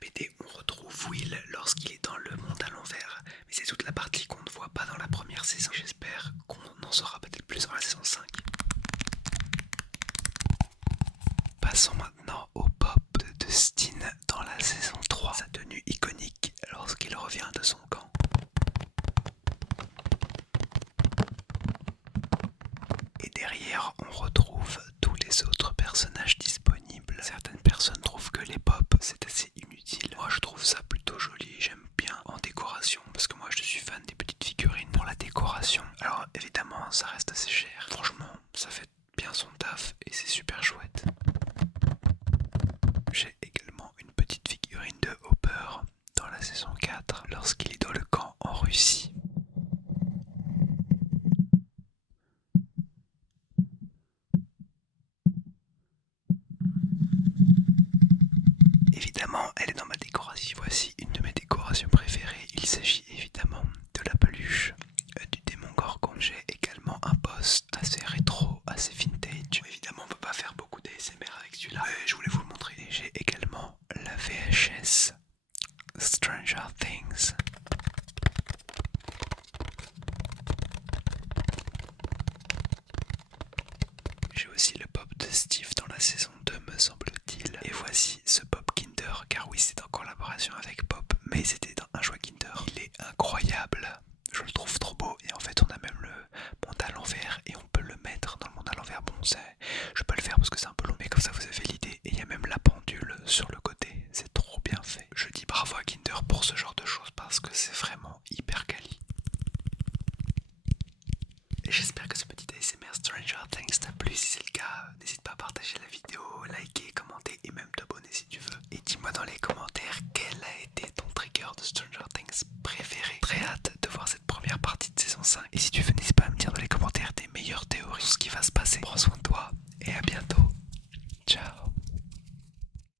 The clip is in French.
BD, on retrouve Will lorsqu'il est dans le monde à l'envers. Mais c'est toute la partie qu'on ne voit pas dans la première saison. J'espère qu'on en saura peut-être plus dans la saison 5. Passons maintenant au pop de Dustin dans la saison 3. Sa tenue iconique lorsqu'il revient de son camp. Et derrière, on retrouve tous les autres personnages disponibles. Certaines personnes trouvent que les pop c'est assez inutile. Moi je trouve ça plutôt joli, j'aime bien en décoration parce que moi je suis fan des petites figurines pour la décoration. Alors évidemment ça reste assez cher. Franchement ça fait bien son taf et c'est super chouette. J'ai également une petite figurine de Hopper dans la saison 4 lorsqu'il est dans le camp en Russie. Évidemment, elle est dans ma décoration. Voici une de mes décorations préférées. Il s'agit évidemment de la peluche du démon Gorgon. J'ai également un poste assez rétro, assez vintage. Évidemment, on peut pas faire beaucoup d'ASMR avec celui-là, mais je voulais vous le montrer. J'ai également la VHS Stranger Things. J'ai aussi le pop de Steve dans la saison 2 me semble-t-il. Et voici ce pop Kinder, car oui c'est en collaboration avec Pop, mais c'était dans un jouet Kinder. Il est incroyable, je le trouve trop beau et en fait on a même le monde à l'envers et on peut le mettre dans le monde à l'envers. Bon je peux le faire parce que c'est un peu long, mais comme ça vous avez l'idée. Et il y a même la pendule sur le côté, c'est trop bien fait. Je dis bravo à Kinder pour ce genre de choses parce que c'est